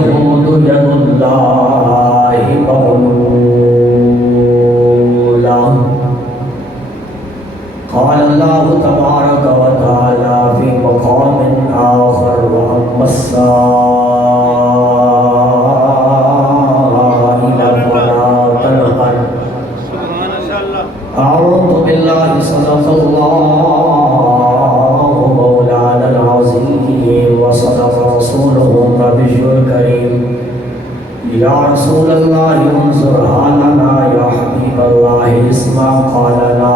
اليهود يد الله مغلولة قال الله تبارك وتعالى في مقام آخر وأما السائل فلا تنهر أعوذ بالله صدق الله مولانا العظيم وصدق رسوله النبي الكريم يا رسول الله انظر حالنا يا حبيب الله اسمع قالنا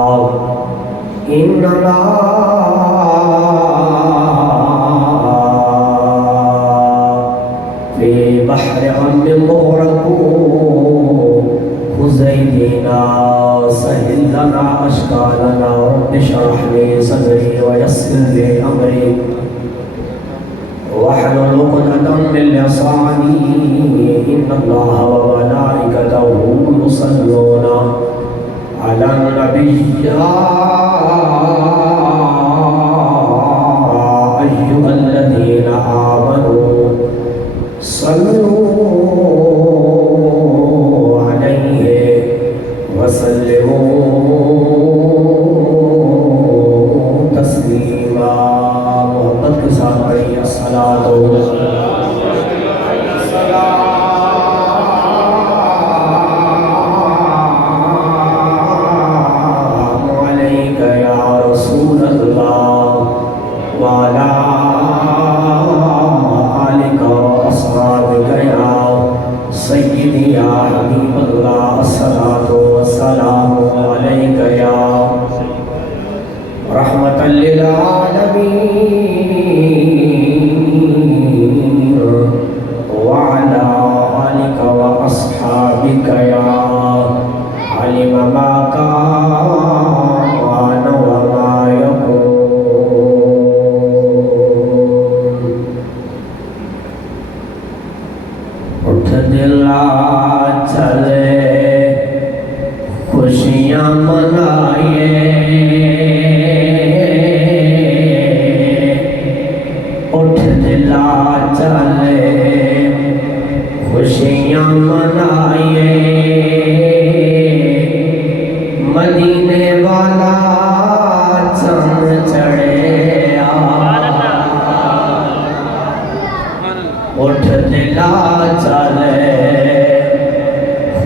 إننا في بحر غم مغرقون خذ أيدينا سهل لنا أشكالنا رب اشرح لي صدري ويسر لي أمري واحلل عقدة من لساني إن الله وملائكته يصلون على النبي يا أيها الذين آمنوا صلوا عليه وسلموا تسلیما. محبت کے ساتھ پڑھیے الصلاۃ علیک یا رسول اللہ وعلی آلک واصحابک یا سیدی یا حبیب اللہ الصلاۃ والسلام علیک یا رحمت للعالمین وعلی آلک واصحابک یا علم ما کان وما یکون. اٹھ دلا چلے خوشیاں منائیے چلے خوشیاں منائیے مدینے والا چند چڑھے اٹھ دلا چلے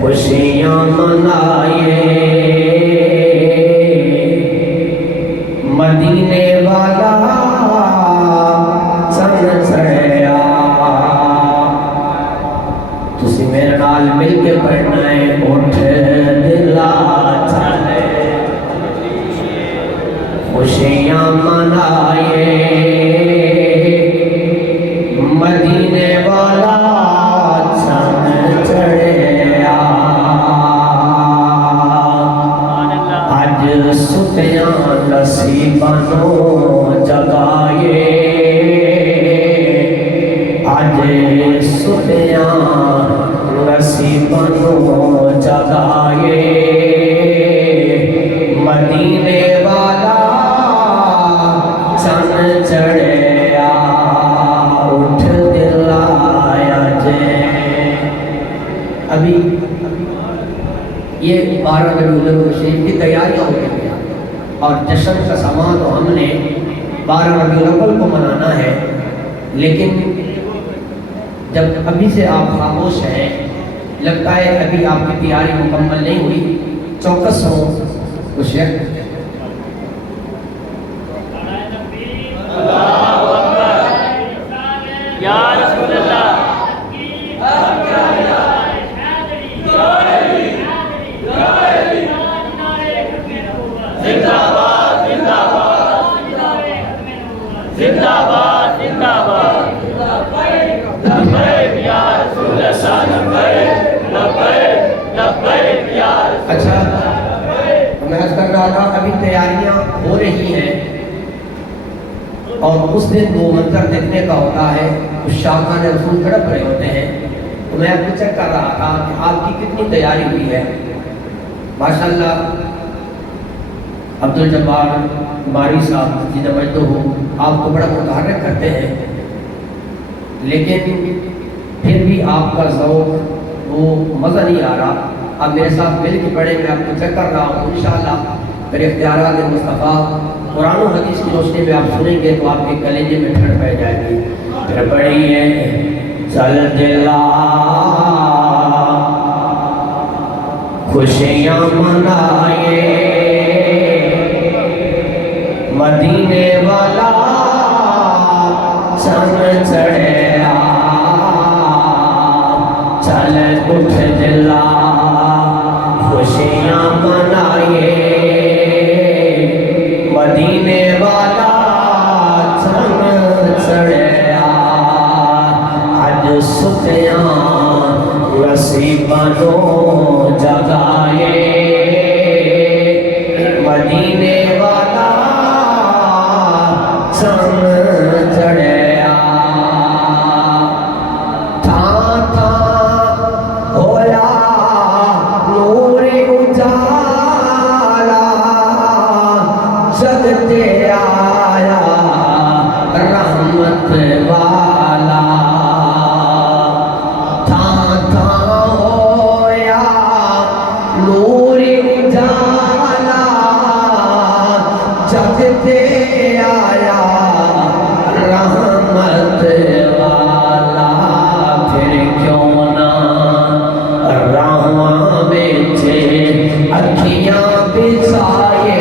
خوشیاں منائیے مدینے والا میرے نال مل کے پڑھنا ہے. اٹھ دلا چلے خوشیاں منائے مدینے والا چند چڑھے اج ستیاں نصیبانوں جگائے اج ستیاں نصیبانوں جگائے مدینے والا چند چڑھے اٹھ دلا جے. ابھی یہ 12 ربیع الاول شریف کی تیاریاں ہو رہی ہیں اور جشن کا سامان تو ہم نے 12 ربیع الاول کو منانا ہے، لیکن جب ابھی سے آپ خاموش ہیں لگتا ہے ابھی آپ کی تیاری مکمل نہیں ہوئی. چوکس ہوں کچھ یا رسول اللہ زندہ باد زندہ باد زندہ باد زندہ باد لبیک یا رسول اللہ لبیک لبیک لبیک یا رسول اللہ. اچھا میں عرض کر رہا تھا ابھی تیاریاں ہو رہی ہیں اور اس دن وہ منظر دیکھنے کا ہوتا ہے اس شاہکان رسول تڑپ رہے ہوتے ہیں. تو میں آپ کو چیک کر رہا تھا کہ آپ کی کتنی تیاری ہوئی ہے. ماشاءاللہ عبدالجبار باری صاحب جی توجہ ہو آپ کو بڑا متحرک کرتے ہیں، لیکن پھر بھی بھی آپ کا ذوق وہ مزہ نہیں آ رہا. آپ میرے ساتھ مل کے پڑھیں. میں آپ کو چیک کر رہا ہوں انشاءاللہ میرے اختیارات مصطفیٰ قرآن و حدیث کی روشنی میں آپ سنیں گے تو آپ کے کلیجے میں ٹھنڈ پہ جائے گی. پھر پڑھیے چل دلا خوشیاں منائے مدینے والا چند چڑھیا چل اٹھ دلا خوشیاں منائے مدینے والا چند چڑھیا آج ستیاں نصیبانوں جگائے مدینے والا چند چڑھیا تھا تھا ہویا نور اجالا جگتے آیا رحمت والا تھا تھا ہویا نور اجالا جگتے آیا رحمت والا پھر کیوں نہ راہواں بچے اکھیاں بچھائے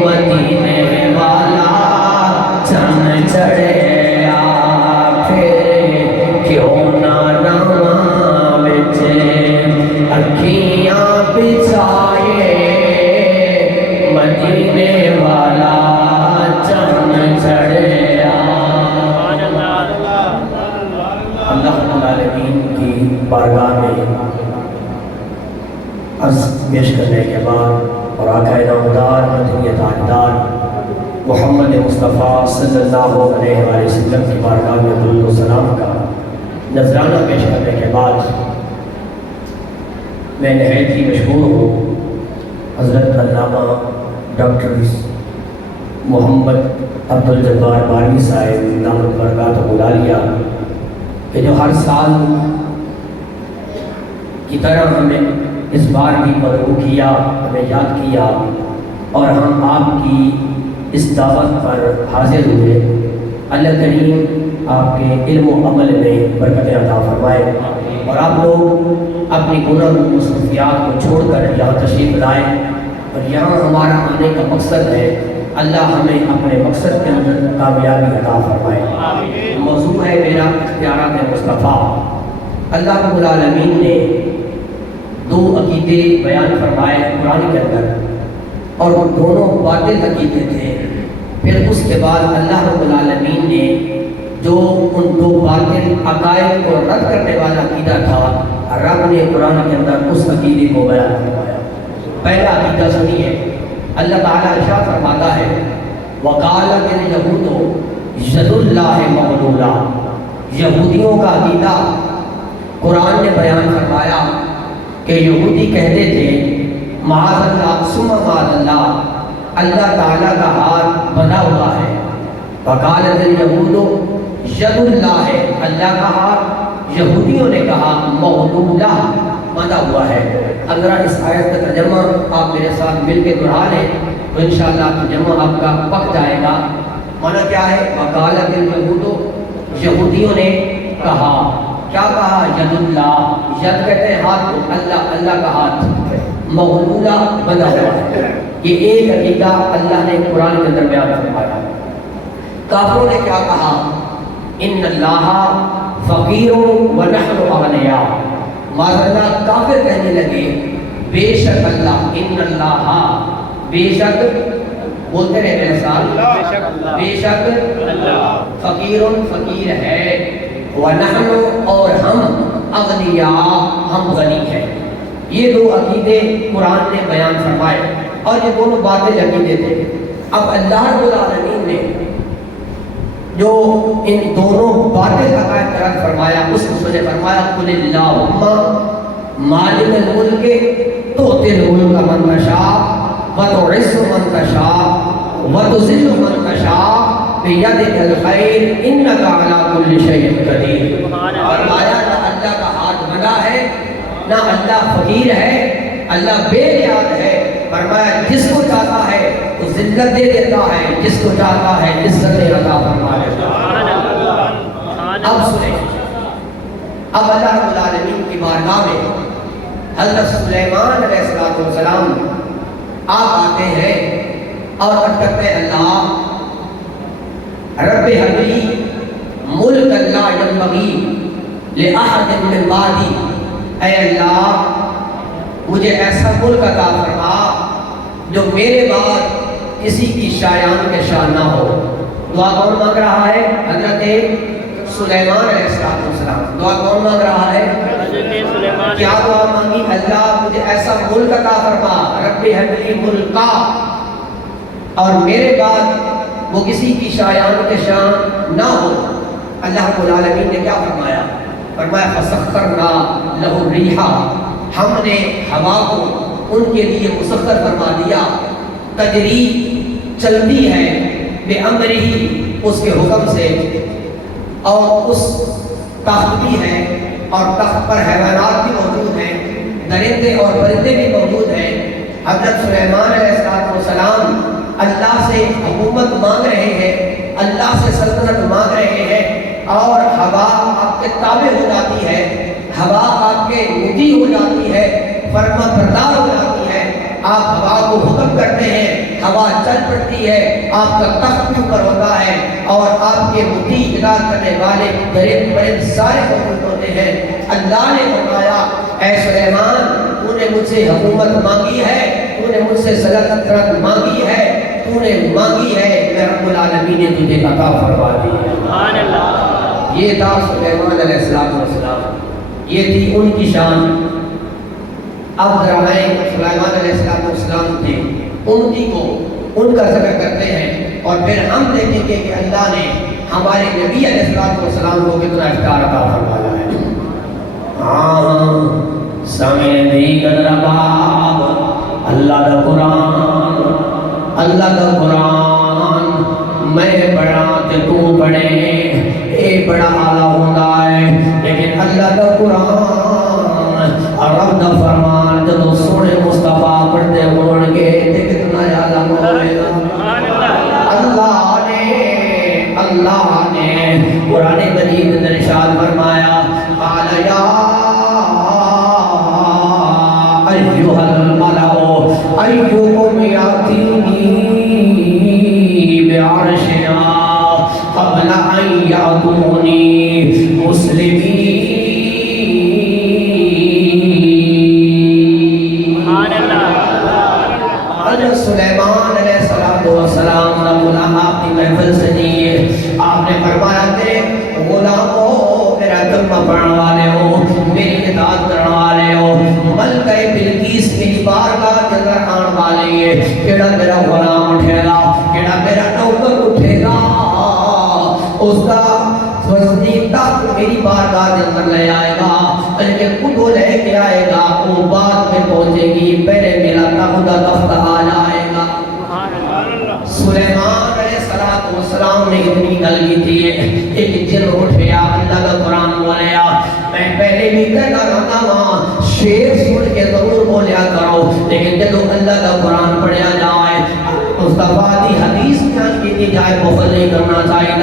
مدینے والا چن چڑھیا پھر کیوں نہ راہواں بچے اکھیاں بچھائے مدینے والا چن چڑھیا. اللہ رب العالمین کی بارگاہ میں عرض پیش کرنے کے بعد اور آقا نامدار مدنی تاجدار محمد مصطفیٰ صلی اللہ علیہ وآلہ وسلم کی بارگاہ میں درود و سلام کا نذرانہ پیش کرنے کے بعد میں نہایت ہی مشہور ہوں حضرت علامہ ڈاکٹر محمد عبدالجبار باروی صاحب دامت برکاتہ العالیہ کہ جو ہر سال کی طرح ہمیں اس بار بھی مدعو کیا ہمیں یاد کیا اور ہم آپ کی اس دعوت پر حاضر ہوئے. اللہ کریم آپ کے علم و عمل میں برکت عطا فرمائے اور آپ لوگ اپنی گناہ و مصروفیات کو چھوڑ کر یہاں تشریف لائیں اور یہاں ہمارا آنے کا مقصد ہے اللہ ہمیں اپنے مقصد کے اندر کامیابی عطا فرمائے. موضوع ہے میرا اختیارات مصطفیٰ. اللہ رب العالمین نے دو عقیدے بیان فرمائے قرآن کے اندر اور وہ دونوں باطل عقیدے تھے. پھر اس کے بعد اللہ رب العالمین نے جو ان دو باطل عقائد کو رد کرنے والا عقیدہ تھا رب نے قرآن کے اندر اس عقیدے کو بیان فرمایا. پہلا عقیدہ سنیے. اللہ تعالیٰ ارشاد فرماتا ہے وقالت اليہود ید اللہ مغلولہ. یہودیوں کا عقیدہ قرآن نے بیان فرمایا کہ یہودی کہتے تھے معاذ اللہ ثم معاذ اللہ اللہ تعالیٰ کا ہاتھ بندھا ہوا ہے. وقالت اليہود ید اللہ ہے اللہ کا ہاتھ یہودیوں نے کہا مغلولہ بندھا ہوا ہے. اب ذرا اس آیت کا ترجمہ آپ میرے ساتھ مل کے دہرا لیں تو انشاءاللہ ترجمہ آپ کا پک جائے گا. معنی کیا ہے؟ وقالت اليہود یہودیوں نے کہا. کیا کہا؟ ید اللہ. ید کہتے ہیں ہاتھ کو. اللہ کا ہاتھ مغلولہ بندھا ہوا ہے. یہ ایک عقیدہ اللہ نے قرآن کے اندر بیان فرمایا. کافروں نے کیا کہا؟ ان اللہ فقیر ونحن اغنیاء. معاذ اللہ کافر کہنے لگے بے شک اللہ ان اللہ بے شک بولتے رہے میرے ساتھ بے شک اللہ فقیر فقیر ہے وَنَحْنُ اور ہم اغنیاء ہم غنی ہیں. یہ دو عقیدے قرآن نے بیان فرمائے اور یہ دونوں باطل عقیدے تھے. اب اللہ رب العالمین نے جو ان دونوں باطل عقائد کا رد فرمایا اس کو نے فرمایا قل اللہم مالک الملک تؤتی الملک من تشاء وتعز من تشاء وتذل من تشاء بیدک الخیر انک علی کل شیء قدیر. فرمایا نہ اللہ فقیر ہے، اللہ بے نیاز ہے۔ فرمایا جس کو چاہتا ہے وہ ذلت دے دیتا ہے، جس کو چاہتا ہے عزت عطا فرما دیتا ہے۔ اب سنیں، اب اللہ رب العالمین کی بارگاہ میں حضرت سلیمان علیہ السلام آپ آتے ہیں اور عرض کرتے ہیں اللہ رب هب لي ملک لا ينبغي لأحد من بعدی، اے اللہ مجھے ایسا ملک عطا فرما جو میرے بعد کسی کی شایان کے شان نہ ہو۔ دعا کون مانگ رہا ہے؟ حضرت سلیمان علیہ السلام۔ دعا کون مانگ رہا ہے؟ کیا دعا مانگی؟ اللہ مجھے ایسا ملک عطا فرما، رب هب لي ملکا، اور میرے بعد وہ کسی کی شایان کے شان نہ ہو۔ اللہ رب العالمین نے کیا فرمایا؟ فرمایا فسخرنا لہ الریح، ہم نے ہوا کو ان کے لیے مسخر فرما دیا، تجری چلتی ہے بے امرہ اس کے حکم سے، اور اس تخت بھی ہے اور تخت پر حیوانات بھی موجود ہیں، درندے اور پرندے بھی موجود ہیں۔ حضرت سلیمان علیہ السلام اللہ سے حکومت مانگ رہے ہیں، اللہ سے سلطنت مانگ رہے ہیں، اور ہوا آپ کے تابع ہو جاتی ہے، ہوا آپ کے مطیع ہو جاتی ہے، فرما بردار ہو جاتی ہے۔ آپ ہوا کو حکم کرتے ہیں، ہوا چل پڑتی ہے، آپ کا تخت کے اوپر ہوتا ہے، اور آپ کے مطیع اطاعت کرنے والے درند پرند سارے موجود ہوتے ہیں۔ اللہ نے فرمایا اے سلیمان تو نے مجھ سے حکومت مانگی ہے، تو نے مجھ سے سلطنت مانگی ہے، تو نے مانگی ہے، میں رب العالمین نے تجھے عطا فرما دی ہے۔ سبحان اللہ۔ یہ تھا سلیمان علیہ السلام، یہ تھی ان کی شان۔ اب ذرا میں سلیمان علیہ السلام تھے، ان کو ان کا ذکر کرتے ہیں، اور پھر ہم دیکھیں گے کہ اللہ نے ہمارے نبی علیہ السلام کو کتنا اختیار عطا فرمایا ہے۔ ہاں سمے دی قدر باب اللہ دا قرآن، اللہ دا قرآن میں پڑھا تے تو پڑھے، اے بڑا آلہ ہوتا ہے، لیکن اللہ دا قرآن رب دا فرمان جدو سونے مصطفیٰ پڑھتے ہون گے تے کتنا آلہ ہوئے گا۔ اللہ نے قرآن مجید میں ارشاد فرمایا قال یا ایھا الملأ ایکم یاتینی بعرشہا قبل ان یاتونی مسلمین۔ حضرت سلیمان علیہ السلام نے غلام اپنی محفل سے دیے، آپ نے فرمایا تیرے غلاموں میرا کلمہ پڑھنے والے ہو، میری اطاعت کرنے والے ہو، ملکہ بلقیس کی بارگاہ کے اندر آن والے ہیں، کیڑا میرا غلام اٹھے گا، کیڑا میرا نوکر اٹھے گا، اس کا وزنی تخت میری بارگاہ کے اندر لے آئے گا، لیکن خود وہ لے کے آئے گا، وہ بعد میں پہنچے گی، پہلے میرا تخت آ جائے گا۔ سلیمان علیہ السلام نے اتنی گل کی تھی، ایک جن اٹھیا اللہ کا قرآن بولیا، میں پہلے بھی کہنا رہتا ہوں شیر سن کے ضرور بولیا کرو، لیکن جب اللہ کا قرآن پڑھیا جائے مصطفیٰ دی حدیث بیان کی جائے بخل نہیں کرنا چاہیے،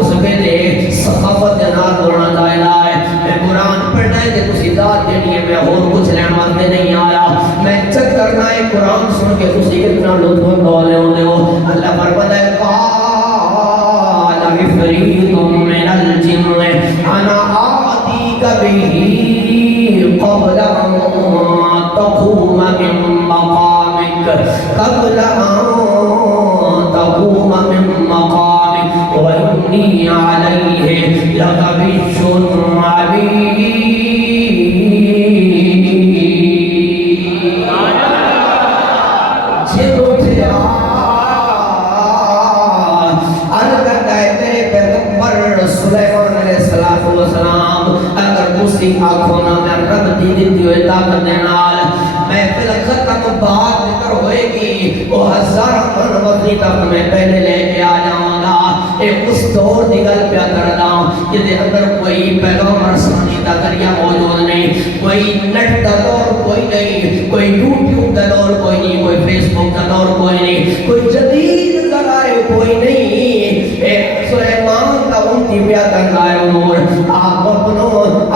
اس میں دے سخاوت جنات ہونا چاہیے۔ میں قرآن پڑھنا ہے کہ تسی ذات جڑی ہے میں اور کچھ لینا واسطے نہیں آیا، میں چیک کرنا ہے قرآن سن کے تسی کتنا لطف ڈولے ہوندے ہو۔ اللہ فرماتا ہے قال عفریت من الجن انا آتیک به قبل ان تقوم من مقامک، قبل ان تقوم من مقامک وانی علیہ لقوی عمید۔ جن اٹھیا عرض کرتا ہے تیرے پیغمبر سلیمان علیہ السلام اگر دوسری آنکھوں نہ میں رب دی دیتی ہوئے طاقت نال میں فی الختم بات ذکر ہوئے گی، وہ ہزار من وقتی تک میں پہلے لے کے آ جاؤں گا۔ ایک اس دور دی گل پیا کردا جدے اندر کوئی پیغام رسانی دا ذریعہ موجود نہیں، کوئی کوئی نیٹ کا دور کوئی نہیں، کوئی یوٹیوب کا دور کوئی نہیں، کوئی فیس بک کا دور کوئی نہیں، کوئی جدید ذرائع کوئی نہیں۔ سلیمان کا امتی پیا کرنا ہے نور آپ اپنو،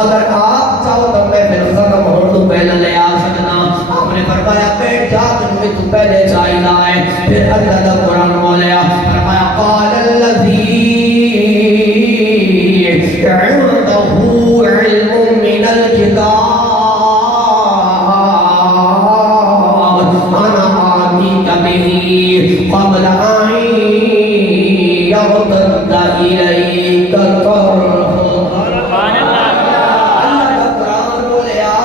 اگر آپ چاہو تو میں پھر ختم ہوں تو پہلے لے آ سکنا۔ آپ نے فرمایا بیٹھ جا تمہیں تو پہلے چاہیے ہے۔ پھر اللہ کا قرآن بولیا فرمایا قال الذی عنده علم من الكتاب انا آتیک به قبل ان یرتد الیک طرفک۔ اللہ کا قرآن بولیا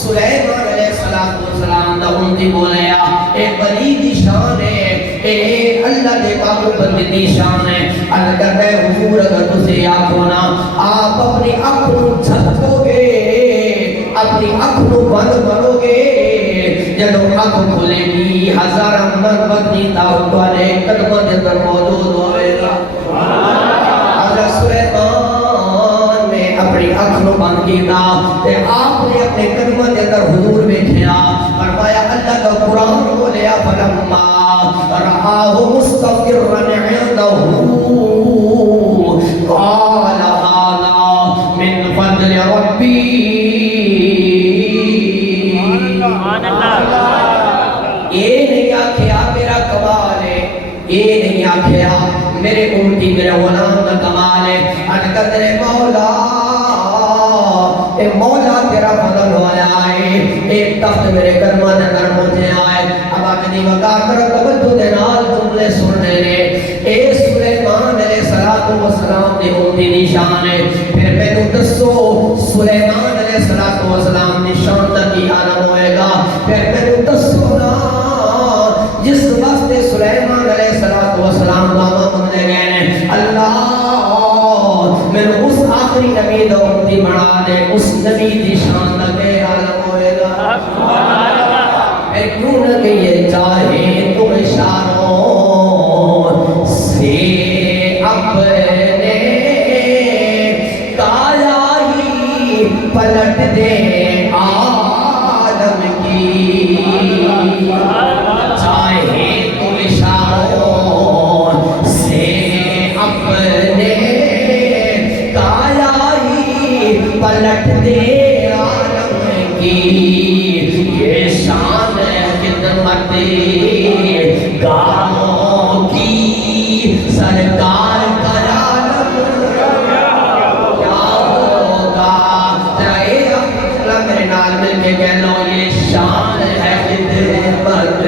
سلیمان علیہ السلام دا امتی بولیا اے بلی دی شان ہے، اے اللہ دے بابو بندی دی شان ہے۔ اللہ کہتا ہے حضور اگر تسے آنکھوں نا آپ اپنی آنکھوں جھکو گے، اپنی آنکھوں بند کرو گے، جب آنکھ کھلے گی ہزار مربت نیتا والے قدمہ دے اندر موجود ہوئے گا۔ حضرت سلیمان نے اپنی آنکھوں بند کیتا تے آپ نے اپنے قدمہ دے اندر حضور بیٹھیا، فرمایا اللہ کا قرآن بولیا فلما رآہ مستقرا عنده قال هذا من فضل ربی۔ یہ نہیں آکھیا میرا کمال ہے، یہ نہیں آکھیا میرے امتی میرے غلام کا کمال ہے، ان کا تیرے مولا اے مولا تیرا فضل ہوا ہے، ایک تخت میرے کرمہ دے اندر مجھے آئے۔ اب آگے وقار کر توجہ دے نال جملے سننے نے اے سلیمان علیہ السلام دے امتی نشان ہے۔ پھر میں نے دسو سلیمان علیہ السلام نشان دا کی عالم ہوئے گا، پھر میں نے دسو نا جس واسطے سلیمان علیہ السلام بابا بندے گئے نے اللہ میں اس آخری نبی دا امتی بنا دے، اس نبی دی شان دا کے عالم ہوئے گا۔ اے کیوں نہ کہ یہ چاہے تو اشاروں سے اپنے کایا ہی پلٹ دے عالم کی، چاہے تو اشاروں سے اپنے کایا ہی پلٹ دے عالم کی، یہ شان خدمت گاروں کی سرکار کا عالم کیا ہوگا۔ میرے نال مل کے کہہ لو یہ شان ہے خدمت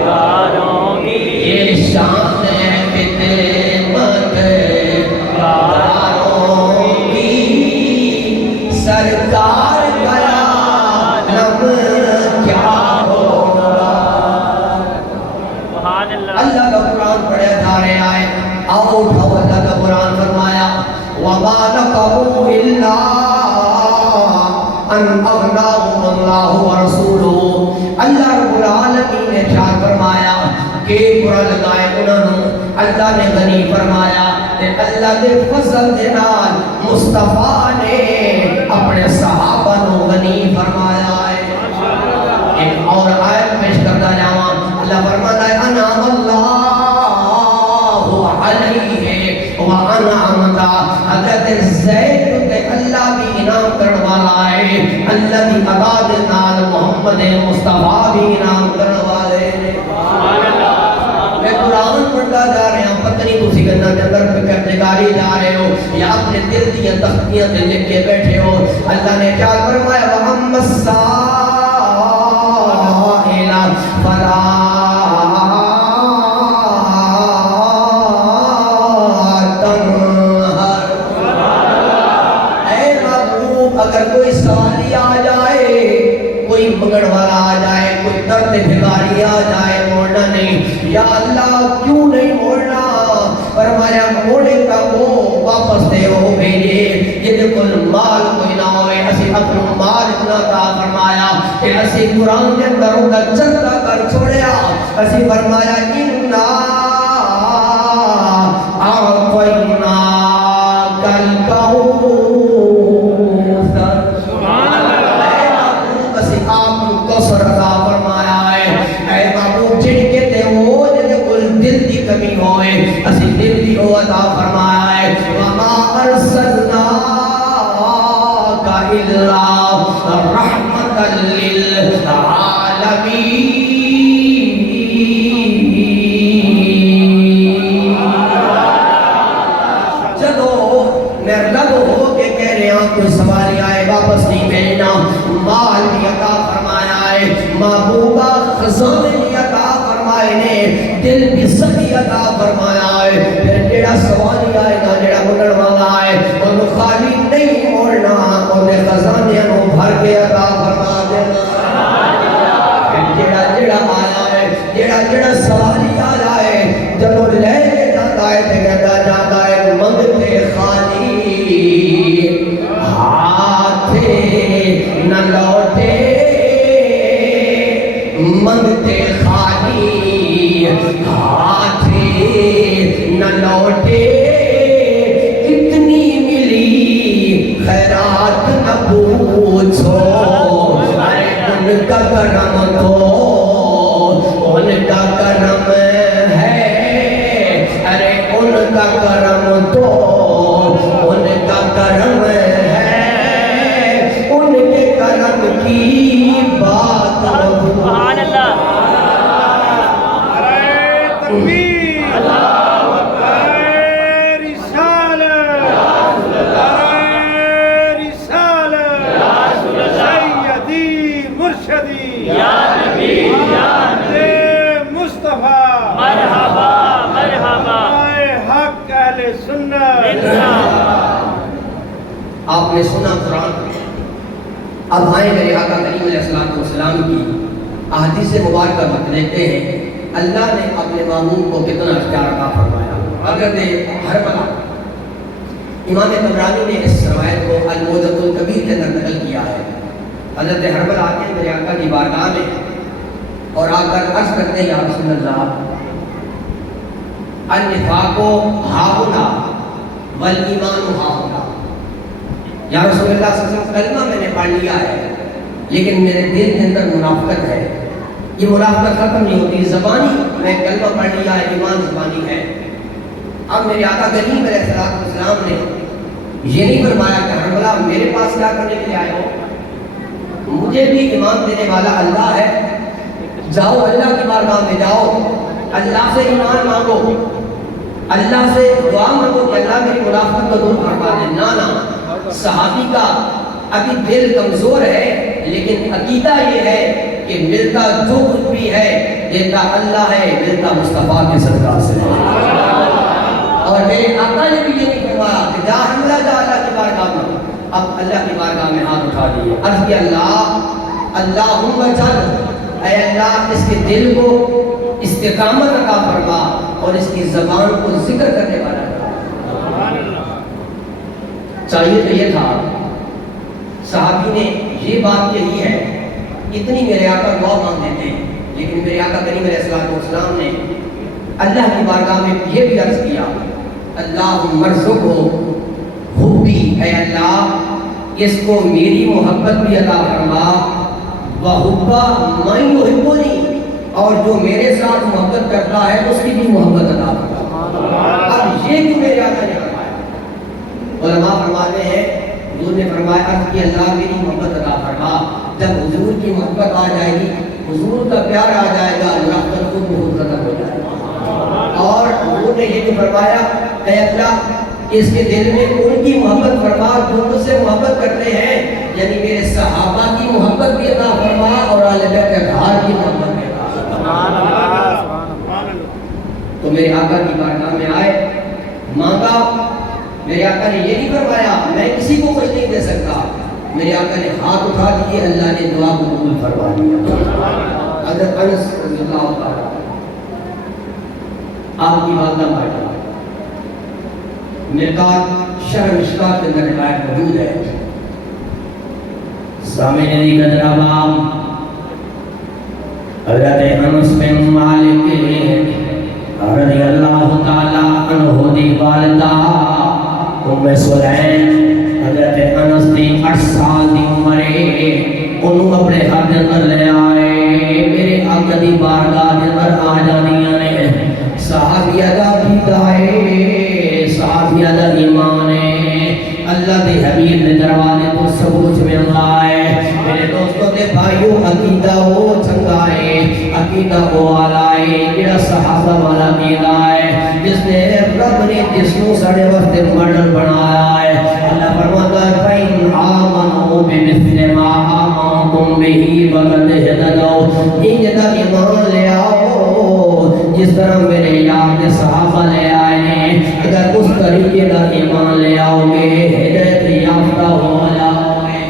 گاروں کی، یہ شان ہے خدمت گاروں کی، سرکار کا عالم کیا ہوگا۔ اللہ کا قرآن پڑھے جا رہے آئے، آؤ اٹھاؤ اللہ کا قرآن فرمایا وَمَا نَقَمُوا إِلَّا أَنْ أَغْنَاهُمُ اللَّهُ وَرَسُولُهُ۔ اللہ رب العالمین نے ارشاد فرمایا کہ برا لگائے انہوں اللہ نے غنی فرمایا کہ اللہ دے فضل دے نال مصطفیٰ نے اپنے صحابہ نو غنی فرمایا ہے۔ ایک اور آیت پیش کرتا جاواں، اللہ فرماتا ہے انعم اللہ علیہ وانعمت، حضرت زید تے اللہ بھی انعام کرنے والا ہے، اللہ دی عطا دے نال محمد مصطفیٰ بھی انعام کرنے والے ہیں۔ میں قرآن پڑھتا جا رہا ہوں، پتہ نہیں تسی گناہ دے اندر پہ نکالی جا رہے ہو یا اپنے دل دی تختیاں تے لکھ کے بیٹھے ہو۔ اللہ نے کیا فرمایا وَأَمَّا السَّائِلَ فَلَا تَنْهَرْ۔ اے محبوب اگر کوئی سوالی آ جائے، کوئی بگڑ والا آ جائے، کوئی درد بھگاری آ جائے، موڑنا نہیں۔ یا اللہ کیوں نہیں موڑنا؟ فرمایا موڑے کا وہ واپس دے وہ بھیجے جن کو مال کوئی نہ ہوئے، اسی اپنا مال اتنا کا فرمایا کہ اسی قرآن کے اندر ان کا چلتا کر چھوڑیا، اسی فرمایا اننا اعطینا کل کوثر۔ الا رحمۃ للعالمین. کوئی سواری آئے واپس نہیں بھیجنا. مال بھی عطا فرمایا ہے, محبوبہ خزانے بھی عطا فرمائے نے, دل بھی سخی عطا فرمایا ہے. پھر جڑا سواری آئے گا, جڑا مڑن والا ہے, انہوں خالی نہیں موڑنا, انہیں خزانے انہوں بھر کے عطا فرما دینا. جڑا آیا ہے, جڑا سواری آیا ہے, جب لے کے جاتا ہے تو کہتا جاتا ہے منگتے خالی نہ لوٹے, منگتے خالی ہاتھ نہ لوٹے. کتنی ملی خیرات نہ پوچھو, ارے ان کا کرم تو ان کا کرم ہے, ارے ان کا کرم تو ان کا کرم ہے, کی بات. سبحان اللہ. تکبیر, اللہ اکبر, رسالت, رسالت, سیدی مرشدی یا نبی یا نبی مصطفیٰ, مرحبا مرحبا, حق اہل سنت. آپ نے سنا قرآن. اب آئیں میرے آقا کریم علیہ السلام کی احادیث مبارکہ دیکھتے ہیں اللہ نے اپنے معمول کو کتنا اختیار عطا فرمایا. حضرت حرملہ, امام طبرانی نے اس روایت کو الموجز الکبیر کے اندر نقل کیا ہے. حضرت حرملہ آتے ہیں میرے آقا کی بارگاہ میں اور آ کر عرض کرتے ہیں یا رسول اللہ النفاق ہاہنا والایمان ہاہنا. یا رسول اللہ صلی اللہ علیہ وسلم کلمہ میں نے پڑھ لیا ہے لیکن میرے دل کے اندر منافقت ہے. یہ منافقت ختم نہیں ہوتی. زبانی میں کلمہ پڑھ لیا ہے, ایمان زبانی ہے. اب میرے آقا کریم علیہ السلام نے یہ نہیں فرمایا کہ حرملہ میرے پاس کیا کرنے کے لیے آئے ہو, مجھے بھی ایمان دینے والا اللہ ہے, جاؤ اللہ کی بارگاہ میں جاؤ, اللہ سے ایمان مانگو, اللہ سے دعا مانگو کہ اللہ میری منافقت کو دور فرما دے. نہ صحابی کا ابھی دل کمزور ہے لیکن عقیدہ یہ ہے کہ ملتا جو کچھ بھی ہے دیتا اللہ ہے, ملتا مصطفیٰ کے صدقہ سے. اور میرے آقا نے بھی یہ نہیں فرمایا کہ جا حملہ جا اللہ کی بارگاہ میں. اب اللہ کی بارگاہ میں ہاتھ اٹھا دیے, عرض کیا اللہ اللہم اجعل, اے اللہ اس کے دل کو استقامت عطا فرما اور اس کی زبان کو ذکر کرنے والا. چاہیے تو یہ تھا صحابی نے یہ بات کہی ہے, اتنی میرے آقا دعا مانگ دیتے ہیں, لیکن میرے آقا کریم علیہ السلام نے اللہ کی بارگاہ میں یہ بھی عرض کیا اللہم ارزقہ حبی, اے اللہ اس کو میری محبت بھی عطا فرما, وحب من یحبنی, اور جو میرے ساتھ محبت کرتا ہے اس کی بھی محبت عطا فرما. اب یہ بھی میرے آقا نے علماء فرماتے ہیں حضور نے فرمایا عرض کی اللہ میری محبت عطا فرما. جب حضور کی محبت آ جائے گی, حضور کا پیار آ جائے گا, منافقت خود بہت ختم ہو جائے گا. اور حضور نے یہ بھی فرمایا اے اللہ اس کے دل میں ان کی محبت فرما جو مجھ سے محبت کرتے ہیں, یعنی میرے صحابہ کی محبت بھی عطا فرما اور آل بیت اطہار کی محبت بھی عطا فرما. تو میرے آقا کی بارگاہ میں آئے, مانگا. میرے آقا نے یہ نہیں فرمایا میں کسی کو کچھ نہیں دے سکتا, میرے آقا نے ہاتھ اٹھا دیے, اللہ نے دعا کو قبول فرما دیا. حضرت انس رضی اللہ تعالیٰ آپ کی والدہ ماجدہ مرقات شہر مشکات کے اندر روایت موجود ہے. سامنے علی قدر عوام حضرت انس بن مالک رضی اللہ تعالیٰ عنہ دی والدہ ام سلیم حضرت انس دی 8 سال دی عمر انہوں اپنے ہاتھ اندر لے آئے, میرے آقا دی بارگاہ اندر آ جانیاں نے. صحابیہ دا بیدائے, صحابیہ دا ایمان ہے, اللہ دے حبیب دے دروازے تو سبوت میں اللہ ہے میرے دوستوں دے بھائیو عقیدہ وہ چنگا ہے عقیدہ وہ والا ہے جڑا صحابہ والا عقیدہ ہے جس نے رب نے جس نو ساڑے وقت ماڈل بنایا ہے اللہ فرماتا ہے فَإِنْ آمَنُوا بِمِثْلِ مَا آمَنْتُمْ بِهِ فَقَدْ اهْتَدَوْا انجدہ ایمان لے آؤ جس طرح میرے یاد صحابہ لے آئے ہیں اگر اس طریقے کا ایمان لے آؤ گے ہدایت یافتہ ہو جاؤ گے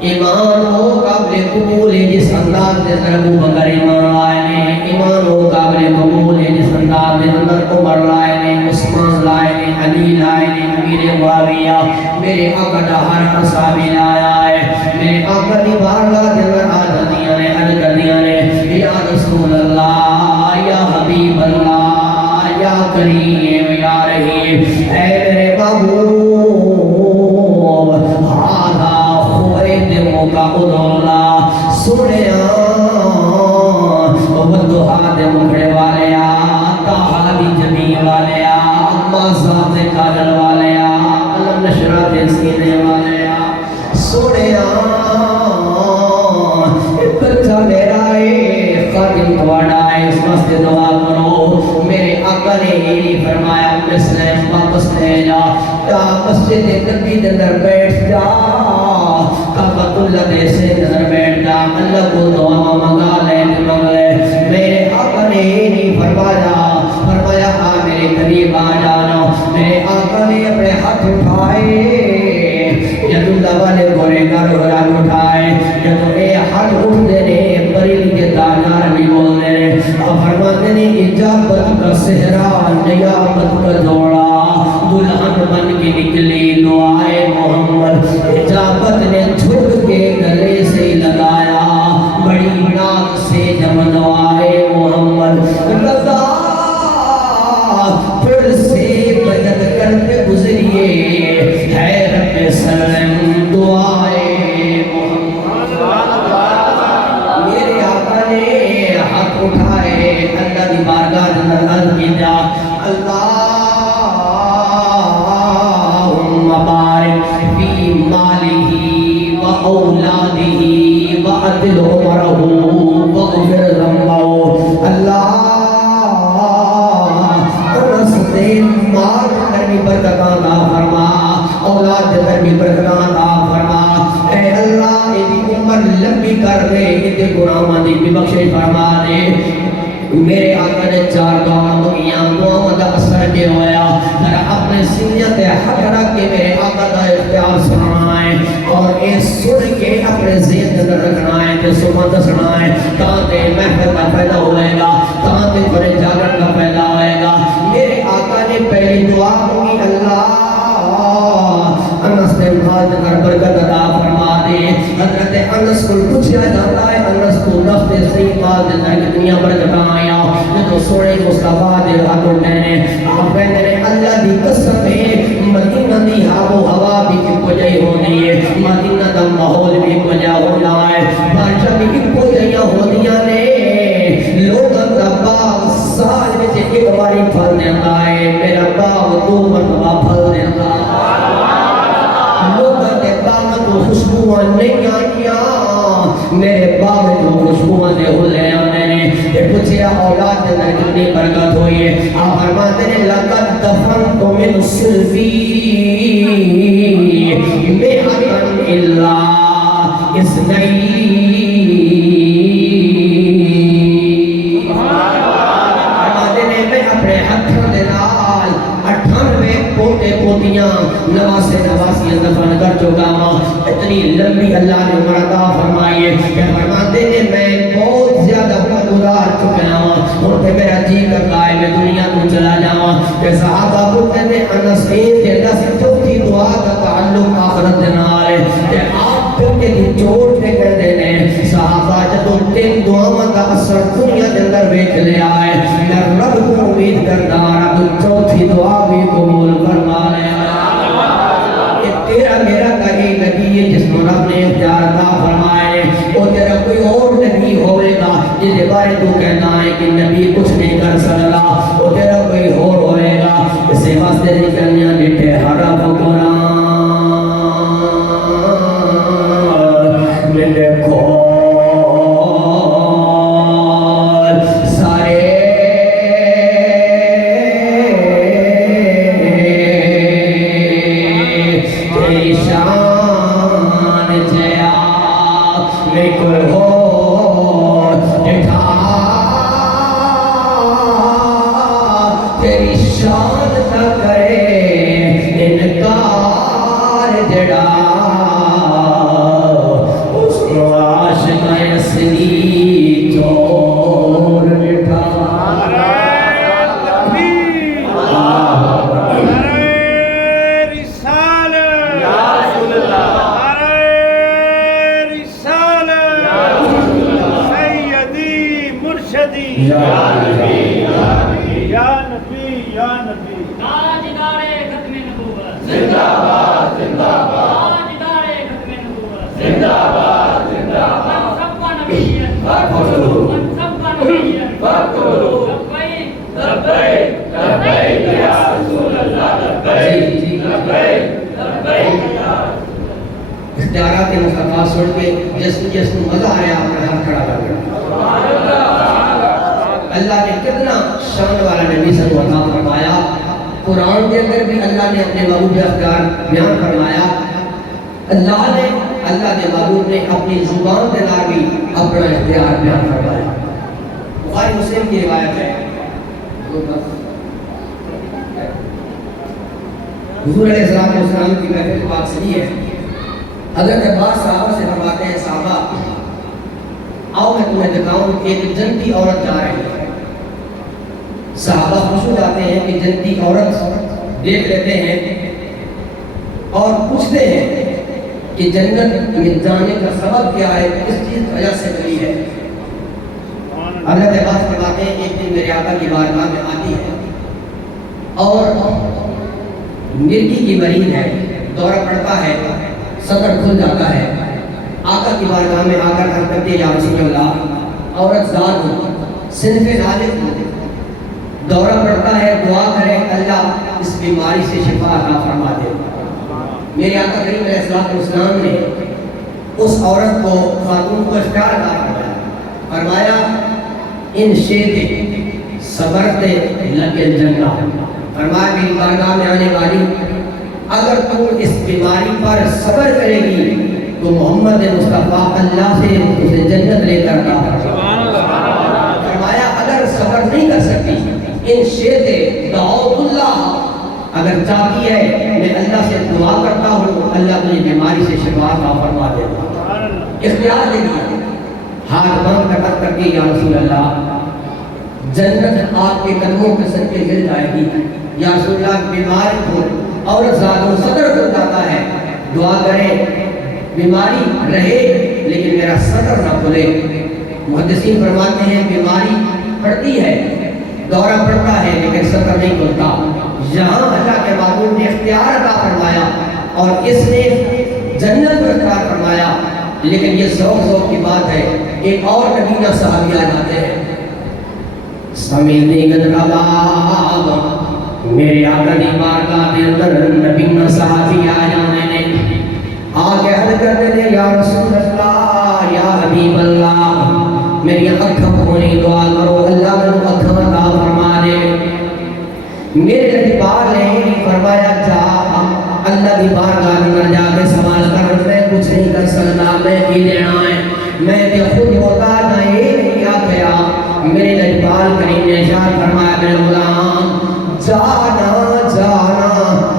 ایمان ہو قابل قبول ہے جس انداز سے ابو بکر ایمان لائے نے ایمان ہو قابل قبول ہے جس انداز سے اندر عمر لائے نے عثمان لائے نے علی لائے نے امیر معاویہ میرے آقا دا ہر صحابی لایا ہے میرے آقا دی بارگاہ کے اندر آدمیاں نے عرض کردیاں نے یا رسول اللہ یا حبیب اللہ یا کریم یا رحیم اے میرے محبوب ہاں کا ادولا سنیا ودہا دے مکھڑے والے تاہا دی جمی والے مازہ دے کالل والے علم نشرہ دے سینے والے سنیا بچہ میرا ہے خادم دوڑا ہے اس مسجد دعا کرو میرے آقا نے ہی فرمایا مسلم واپس لے جا یا مسجد نبی دے اندر بیٹھ جا کعبۃ اللہ دے سے نظر بیٹھ جا اللہ کو دعا منگا لے میرے آقا نے نہیں فرمایا آ میرے قریب آ جانا میرے آقا نے اپنے ہاتھ اٹھائے جب اللہ والے گورے کا روحان اٹھائے جب اے ہاتھ اٹھ دینے بریلی کے دانار بھی بول دینے اب فرماتے نے اجابت کا صحرا نیابت کا جوڑا دلہن بن کے نکلی دعائے محمد اجابت نے جھک کے گلے سے لگایا بڑی ناک سے جب دعائے محمد رضا پھر سے بجد کرتے گزریے ہے رب سلم دعائے محمد میرے آقا نے ہاتھ اٹھائے اللہ دی بارگاہ اندر عرض کیا اللہ اولاده وعدل عمره واغفر ذنبه اللہ انس دے مال در بھی برکت عطا فرما اولاد در بھی برکت عطا فرما اے اللہ ایدی عمر لمبی کر دے ایدی گناہاں دی بھی بخشش فرما دے میرے آقا نے چار دعا مانگیاں دعا دا اثر کے ہویا ذرا اپنے سینیت حق رکھ کے میرے آقا دا اختیار سننا ہے اور یہ سن کے اپنے ذہن اندر رکھنا ہے کہ صبح دسنا ہے تاکہ محفل کا فائدہ ہوئے گا تاکہ تھوڑے جاگرن کا فائدہ ہوئے گا میرے آقا نے پہلی دعا مانگی اللہ انس نے مال کر برکت عطا فرما دے حضرت انس کو پوچھا جاتا ہے انس کو نفس سے مال دیتا ہے کتنی برکتاں آیا یہ تو سونے مصطفیٰ دے ہاتھ اٹھنے آپ کہتے ہیں اللہ دی قسم ہے مدینہ دی آب و ہوا بھی ایک وجہ ہوتی ہے مدینہ دا ماحول بھی ایک وجہ ہونا ہے بادشاہ بھی ایک وجہ ہوتیاں نے لوگاں دا باغ سال میں ایک باری پھل دیتا ہے میرا باغ دو مرتبہ پھل دیتا ہے لوگاں دے باغ تو خوشبوئیں نہیں آئیاں میرے باغ تو خوشبوئیں دے ہلے آنے نے یہ پوچھیا اولاد دے اندر کتنی برکت ہوئی ہے آپ فرماتے ہیں لقد دفنت من صلبی مئتن الا اثنین فرماتے ہیں میں اپنے ہتھوں دے نال 98 پوتے پوتیاں نواسے نواسیاں دفن کر چکا ہوں اتنی لمبی اللہ نے عمر عطا فرمائی ہے کہ فرماتے ہیں میں بہت زیادہ گزار چکا ہوں اور کہ میرا جی کرتا ہے میں دنیا کو چلا جاؤں کہ صحابہ پوچھتے ہیں انس کے دس چوتھی دعا کا تعلق آخرت دنال ہے کہ آپ پھر کے دی چوٹ نے کر دینے صحابہ جب تین دعاوں کا اثر دنیا کے اندر بیٹھ لے آئے میں رب کو امید کرتا رب چوتھی دعا بھی قبول فرما لے تیرا میرا کہیں نبی ہے جس کو رب نے اختیار عطا فرمائے وہ تیرا کوئی اور نبی ہوئے گا جس بارے تو کہنا ہے کہ نبی کچھ نہیں کر سکتا وہ تیرا کوئی اور ہوئے گا اسے واسطے نکلنیاں لٹھے حرف قرآن تیری شان جیا میں کوئی ہو ڈٹھا تیری شان نہ کرے انکار جڑا اس کو عاشق اصلی چور ڈٹھا اختیارات مصطفیٰ سن کے جس کو مزہ آیا اپنا ہاتھ کھڑا کر دیا اللہ نے کتنا شان والا نبی صلی اللہ علیہ وسلم فرمایا قرآن کے اندر بھی اللہ نے اپنے محبوب اختیار بیان فرمایا اللہ نے محبوب نے اپنی زبان کے نار بھی اپنا اختیار بیان فرمایا بخاری مسلم کی روایت ہے حضور علیہ السلام کی محفل بات سنی ہے حضرت عباس صحابہ سے فرماتے ہیں صحابہ آؤ میں تمہیں دکھاؤں ایک جنتی عورت جا رہی ہے صحابہ خوش ہو جاتے ہیں کہ جنتی عورت دیکھ لیتے ہیں اور پوچھتے ہیں کہ جنت میں جانے کا سبب کیا ہے کس چیز وجہ سے ملی ہے حضرت عباس فرماتے ہیں ایک دن میرے آقا کی بارگاہ میں آتی ہے اور مرگی کی مریض ہے دورہ پڑتا ہے صدر کھل جاتا ہے آقا کی بارگاہ میں آ کر کرتے یا رسول اللہ عورت ذات صنف نالک دورہ پڑتا ہے دعا کرے اللہ اس بیماری سے شفا عطا فرما دے میرے آقا کریم علیہ السلام نے اس عورت کو خاتون کو اختیار عطا فرمایا ان شیط صبرتے لگل جنہ فرمایا میری بارگاہ میں آنے والی اگر تو اس بیماری پر صبر کرے گی تو محمد مصطفیٰ اللہ سے اسے جنت لے کر فرمایا اگر صبر نہیں کر سکتی ان شیط دعوت اللہ اگر چاہتی ہے میں اللہ سے دعا کرتا ہوں اللہ تجھے بیماری سے شفا عطا فرما دے اختیار دے دیا ہاتھ بند کر کے یا رسول اللہ جنت آپ کے قدموں کے صدقے مل جائے گی یا رسول اللہ بیمار ہو اور ذاتوں صدر کھل جاتا ہے دعا کرے بیماری رہے لیکن میرا صدر نہ کھلے محدثین فرماتے ہیں بیماری پڑتی ہے دورہ پڑتا ہے لیکن صدر نہیں کھلتا یہاں اللہ کے محبوب نے اختیار عطا فرمایا اور اس نے جنت کو اختیار فرمایا لیکن یہ ذوق کی بات ہے ایک اور نبینا صحابی آ جاتے ہیں سمیدی گدرباب میرے آقا دی بارگاہ کے اندر نبینا صحابی آ جانے نے آگے حد کرنے نے یا رسول اللہ یا حبیب اللہ میری اکھا کھولی دعا کرو اللہ میں اکھا عطا فرما دے میرے لٹپال نے فرمایا جا اللہ کی بارگاہ میں جا کے سوال کر میں کچھ نہیں کر سکتا میں ہی دینا ہے میں تے خود ہوتا نہ یہ نہیں آگیا میرے لجپال کریم نے ارشاد فرمایا میرے غلام جانا جانا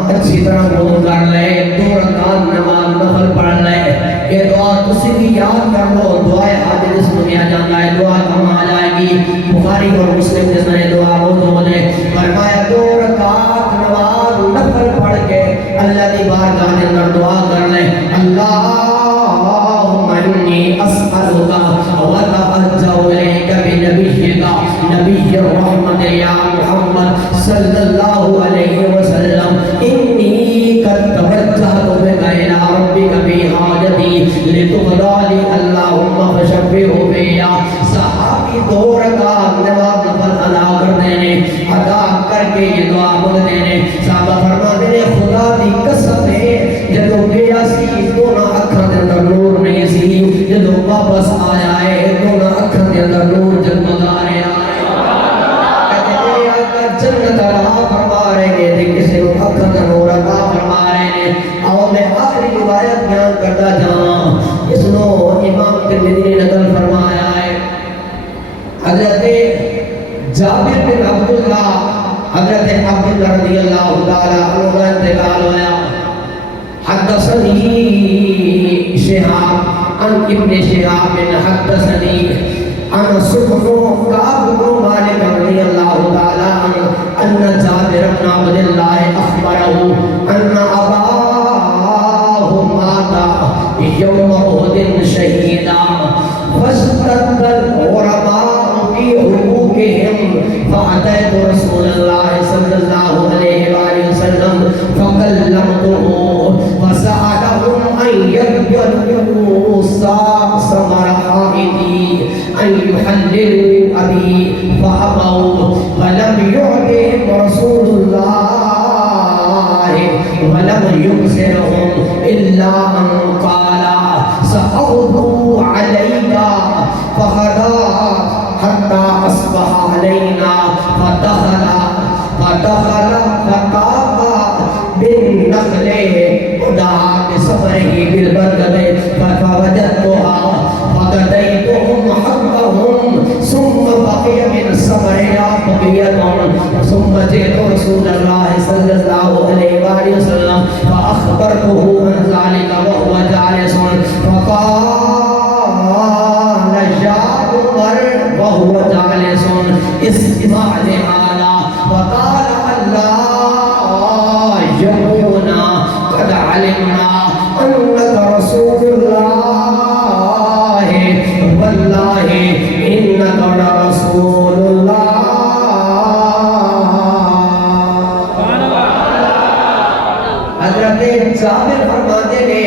اچھی طرح روز کر لے 2 رکعت نماز نفل پڑھ لے یہ دعا تسی بھی یاد کر لو دعائے حاجت اس میں آ جاتا ہے دعا کم آ جائے گی بخاری اور مسلم جس نے دعا موضوع نے فرمایا 2 رکعت نماز نفل پڑھ کے اللہ کی بارگاہ کے اندر دعا کر لے اللہم انی اسألک واتوجہ الیک بنبیک نبی الرحمت یا محمد صلی اللہ علیہ وسلم انی قد توجہت بک الی ربک فی حاجتی لتقضی لی اللہم فشفعہ فیا صحابی 2 رکعت نماز نفل ادا کر دینے ادا کر کے یہ دعا بول دینے صحابہ فرما دینے خدا دی قسم ہے جدو گیا سی دونوں اکھاں دے اندر نور نہیں سی جدو واپس آیا ہے دونوں اکھاں دے اندر نور جگمگارے آئے کہتے میرے آقا جنت عطا فرما رہے ہیں کسی کو اکھاں دا نور عطا فرما رہے ہیں اور میں بیان کرتا جاؤں اس نو امام ترمذی نے نقل فرمایا ہے حضرت جابر بن عبداللہ حضرت عبداللہ رضی اللہ تعالی عنہ کا انتقال ہوا حدثنی شہاب عن ابن شہاب حدثنی عن سبحان کعب بن مالک رضی اللہ تعالی عنہ ان جابر بن عبداللہ اخبرہ ان اباہ مات یوم احد شہیدا فاشتد الغرباء في حقوقهم فأتيت رسول الله صلى الله عليه وآله وسلم فكلمته فسألهم أن يقبلوا ثمر حائطي أن يحللوا أبي فأبوا فلم يعطهم رسول الله ولم يبصرهم إلا أن قال سأغدو عليك فغدا حتى أصبح علينا فدخل فطاف بالنخل ودعا بصبره بالبركة فوجدتها فقضيتهم حقهم ثم بقي من صبرها بقية ثم جئت رسول الله صلى الله عليه وآله وسلم فأخبرته عن ذلك وهو جالس فقال يا عمر وهو جالس اسمع لهذا وقال الله يقولنا قد علمنا أنك رسول الله والله إنك رسول الله حضرت جابر فرماتے نے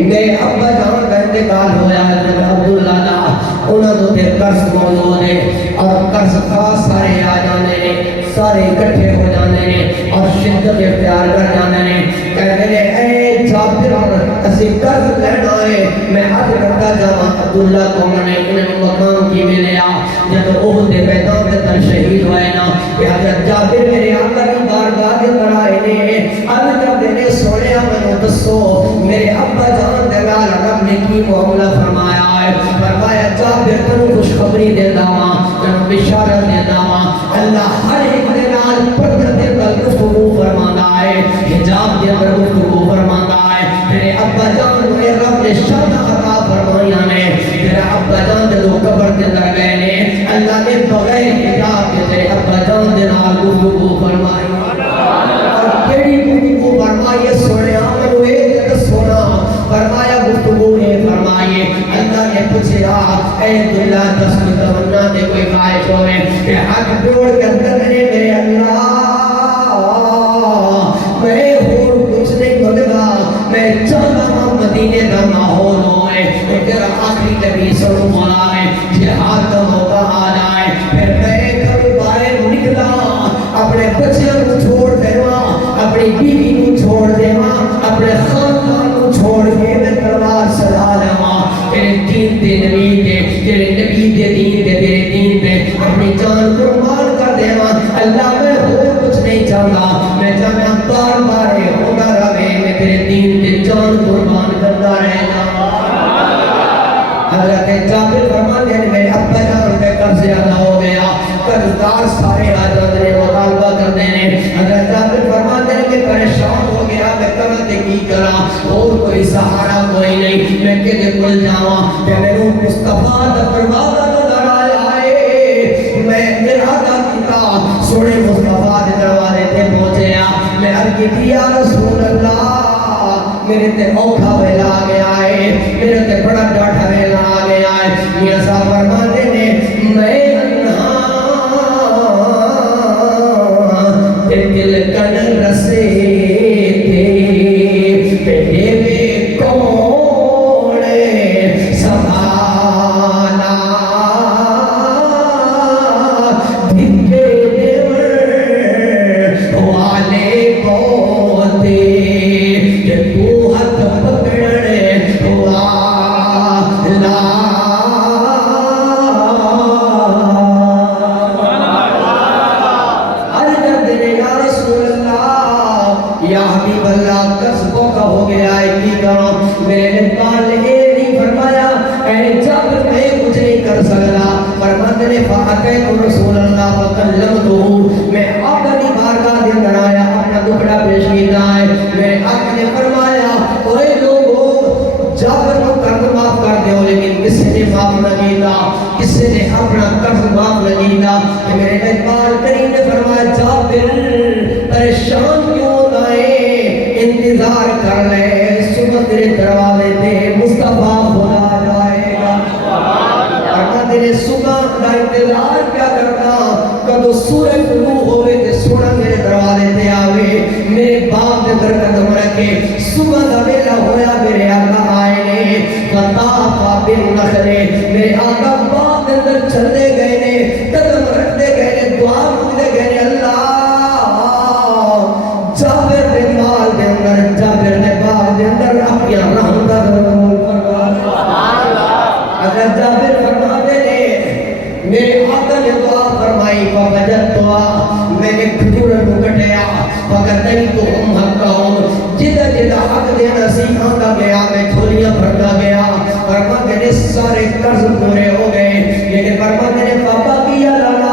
میرے ابا جان کا انتقال ہوا حضرت عبداللہ دا انہاں تو تے قرض موجود ہے اور قرض خاص سارے آ جانے نے سارے اکٹھے ہو جانے نے اور شدت اختیار کر جانے نے کہتے ہیں اے جابر اسی قرض لینا ہے میں عرض کرتا جاواں عبداللہ کو نے انہیں مقام کی ملیا جب احد میدان کے اندر شہید ہوئے نا کہ حضرت جابر میرے آقا کی بارگاہ کے اندر آئے نے عرض کرتے نے سونے میں دسو میرے ابا جان دے نال رب نے کی معاملہ فرمایا ہے فرمایا جابر تنو خوشخبری دیتا ہاں تنو بشارت دیتا ہاں اللہ ہر ایک دے نال پردے دے اندر گفتگو فرماتا ہے حجاب دے اندر گفتگو فرماتا ہے تیرے ابا جان نے رب نے شرط عطا فرمایا نے تیرے ابا جان دے لوگ قبر دے اندر گئے نے اللہ نے بغیر حجاب کے تیرے ابا جان دے نال گفتگو فرمائی اور کیڑی گفتگو فرمائی سونے آمن ہوئے تے سونا فرمایا گفتگو نے فرمائے اللہ نے پوچھا اے دلہ دس کو تمنا دے کوئی خواہش ہوئے کہ حق جوڑ کے اندر میرے اللہ میں اور کچھ نہیں بولگا میں چاہتا ہوں مدینے کا ماحول ہوئے اور تیرا آخری نبی سروں مولا ہے جہاد کا موقع آ جائے پھر میں گھر باہر نکلا اپنے بچوں کو چھوڑ دیوا اپنی بیوی کو چھوڑ دیوا اپنے خاندان کو چھوڑ کے میں تلوار سجا لوا تیرے دین دے نبی دے تیرے نبی دے دین دے تیرے دین دے اپنی جان قربان کر دیوا اللہ میں اور کچھ نہیں چاہتا میں چاہتا بار بار ہوتا رہے میں تیرے دین دے جان قربان کرتا رہ جاؤں حضرت جابر فرماتے ہیں میرے ابا جان پہ قرض زیادہ ہو گیا قرضدار سارے آجات نے مطالبہ کرتے ہیں حضرت جابر فرماتے ہیں کہ پریشان ہو گیا میں کرتے کی کرا اور کوئی سہارا کوئی نہیں میں کہتے کل جاؤں کہ میرے مصطفیٰ دا دروازہ نظر آئے میں ارادہ کیتا سوڑے مصطفیٰ دے دروازے تے پہنچیا میں عرض کی یا رسول اللہ میرے تے اوکھا ویلا آ گیا ہے میرے تے بڑا ڈاٹا ویلا آ گیا ہے میاں صاحب فرماتے نے میں انہا تے دل کن رسے تے پیڑے میں کوڑے سبھانا دھکے دیور والے بوتے تو ہاتھ پکڑے والا میرے اقبال نے یہ نہیں فرمایا اے جب میں کچھ نہیں کر سکتا فرماتے نے فاتح رسول اللہ وکلمتہ میں اپنی بارگاہ کے اندر آیا اپنا دکھڑا پیش کیتا ہے میرے آقا نے فرمایا اوے لوگوں جابر کو قرض معاف کر دیو لیکن کسی نے معاف نہ کیتا کسی نے اپنا قرض معاف نہ کیتا کہ میرے اقبال کریم نے فرمایا جابر پریشان کیوں ہوتا ہے انتظار کر لے صبح تیرے دروازے پہ مصطفیٰ خدا جائے گا فرماتے تیرے صبح کا انتظار کیا کرنا کدو سورج طلوع ہوئے تے سونا میرے دروازے پہ آوے میرے باپ نے در قدم رکھے صبح دا ویلا ہویا میرے آقا آئے نے وطافا بالنخلے میرے آقا باپ اندر چلے گئے نے قدم رکھتے گئے نے دعا مانگتے گئے نے اللہ جابر دے مال دے اندر جابر دے باغ دے اندر اپنی رحمت ضرور فرما اگر جابر فرماتے نے میرے آقا نے دعا فرمائی فوجد دعا میں نے کھجوروں کو کٹیا فقطنی تو ہم حق کا ہوں جدہ جدہ حق دینا سیکھا کا گیا میں جھولیاں بھرتا گیا فرماتے نے سارے قرض پورے ہو گئے لیکن فرماتے نے پاپا کیا لنا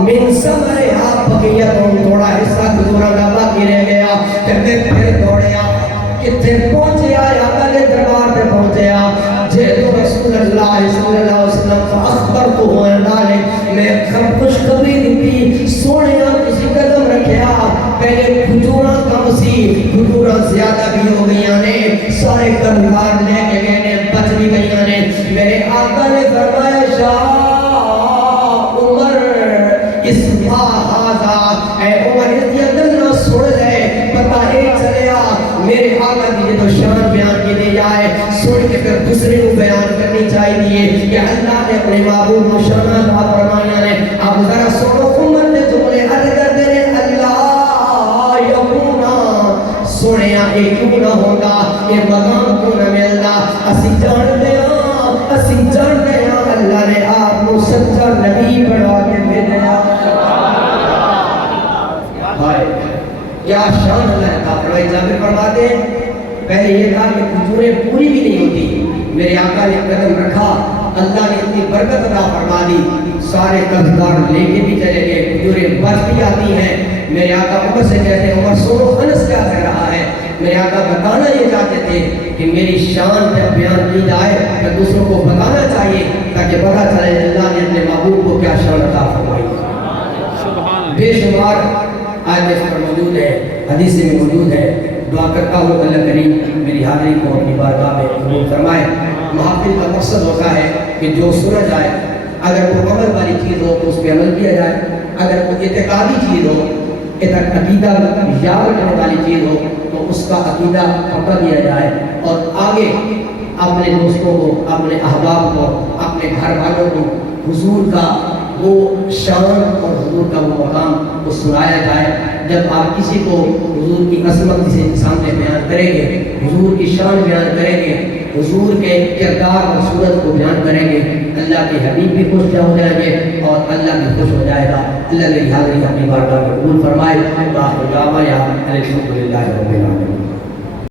من سمرے آپ بقیتوں تھوڑا حصہ کھجورہ کا باقی رہ گیا پھر دوڑیا کتنے پہنچے آیا پہلے دربار پہ پہنچے آیا جیدو رسول اللہ صلی اللہ علیہ وسلم فاخبر کو ہوئے ڈالے میں خوشخبری دیتی سونے کسی قدم رکھیا پہلے کھجورہ کم سی کھجورہ زیادہ بھی ہو گئی نے سارے قرضدار لے کے گئے نے بچ بھی گئی نے میرے آقا نے فرمایا شاہ عمر اس ماہازہ اے عمر اس دیا دلنا سوڑ جائے پتہ ایک چلیا میرے آقا کی جو شان بیان کی دے جائے سوڑ کے پھر دوسرے کو بیان کرنی چاہیے کہ اللہ نے اپنے معبود کو شانہ دعا فرمایا نے اب ذرا سوڑو عمر نے جملے عرض کر دے رہے اللہ یقونا سوڑیا ایک کیوں نہ ہوگا یہ مقام کیوں نہ ملتا اسی جان دے اللہ نے آپ کو سچا نبی بڑھا کے بھیجا کیا شان اللہ کا فرمائے جابر فرماتے ہیں پہلے یہ تھا کہ کھجوریں پوری بھی نہیں ہوتی میرے آقا نے قدم رکھا اللہ نے اتنی برکت عطا فرما دی سارے قرضدار لے کے بھی چلے گئے کھجوریں بچ بھی آتی ہیں میرے آقا عمر سے کہتے ہیں عمر سنو انس کیا کہہ رہا ہے میرے آقا بتانا یہ چاہتے تھے کہ میری شان جب بیان کی جائے تو دوسروں کو بتانا چاہیے تاکہ پتہ چلے اللہ نے اپنے محبوب کو کیا شان عطا فرمائی بے شمار آیت اس پر موجود ہے حدیث میں موجود ہے دعا کرتا ہوں اللہ کریم میری حاضری کو اپنی بارگاہ میں قبول فرمائے محافل کا مقصد ہوتا ہے کہ جو سنا جائے اگر کوئی عمل والی چیز ہو تو اس پہ عمل کیا جائے اگر کوئی اعتقادی چیز ہو عقیدہ یاد رکھنے والی چیز ہو تو اس کا عقیدہ پکڑ دیا جائے اور آگے اپنے دوستوں کو اپنے احباب کو اپنے گھر والوں کو حضور کا وہ شان اور حضور کا وہ مقام کو سنایا جائے جب آپ کسی کو حضور کی عظمت کسی سامنے بیان کریں گے حضور کی شان بیان کریں گے حضور کے کردار اور صورت کو بیان کریں گے اللہ کے حبیب بھی خوش ہو جائیں گے اور اللہ بھی خوش ہو جائے گا اللہ میری حاضری اپنی بارگاہ میں قبول فرمائے باخر دعوانا الحمدللہ رب العالمین